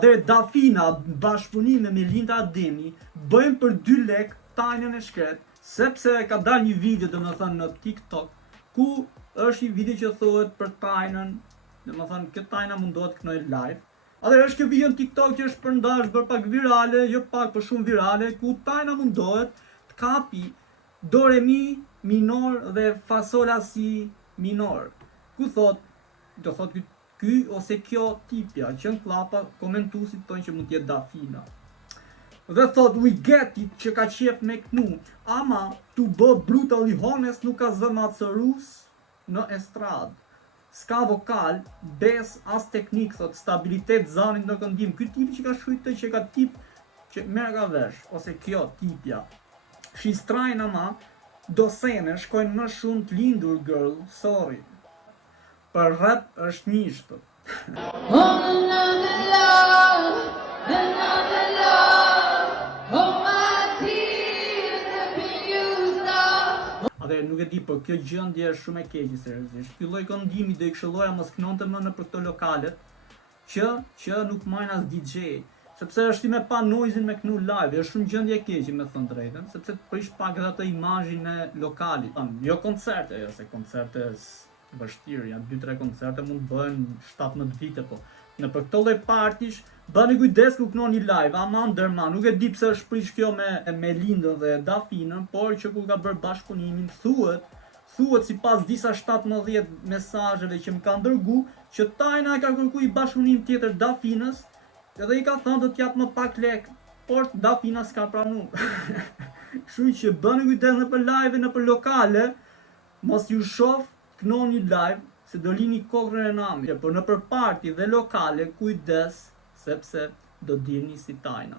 Atëherë Dafina bashkëpunime me Melinda Ademi bëjmë për 2 lek tajnën e shkret, sepse ka dalë një video domethënë në TikTok ku është një video që thuhet për tajnën, domethënë kjo tajna mundohet të kënoj live. Atëherë është kjo video në TikTok që është përndash bërë pak virale, jo pak për shumë virale, ku tajna mundohet të kapi do re mi minor dhe fasola si minor. Ku do thot ky ose kjo tipja që në klapa komentuesit thonë që mund të jetë Dafina. Dhe thot we get it që ka qef me kënu, ama tu bë brutally honest nuk ka zëmatësërus në estrad. Ska vokal, bes, as teknik, thot stabilitet zanit në këndim. Ky tipi që ka shkruajtë që ka tip që merr ka vesh, ose kjo tipja. She's trying ama, do sene shkojnë më shumë të lindur girl, sorry. Për rap është njështë. Atëherë nuk e di, por kjo gjendje është shumë e keqe seriozisht. Ky lloj këndimi do i këshilloja mos kënonte më në për këto lokalet që nuk marrin as DJ, sepse është me pa noise-in me kënu live, është shumë gjendje e keqe me thënë drejtën, sepse të prish pak edhe atë imazhin e lokalit. Jo koncerte, se koncerte vështirë, janë 2-3 koncerte mund bëhen 17 vite, po në për këto lloj partish bani kujdes ku kënoni live, ama ndërma, nuk e di pse është prish kjo me Melindën dhe Dafinën, por që kur ka bërë bashkëpunimin thuhet sipas disa 17 mesazheve që më kanë dërgu që tajna ka kërkuar i bashkëpunim tjetër Dafinës, edhe i ka thënë do t'jap më pak lek, por Dafina s'ka pranuar. Kështu që bëni kujdes në për live, në për lokale, mos ju shoh kënoni live, se do lini kokrën e nami. Por në për party dhe lokale, kujdes, sepse do dilni si tajna.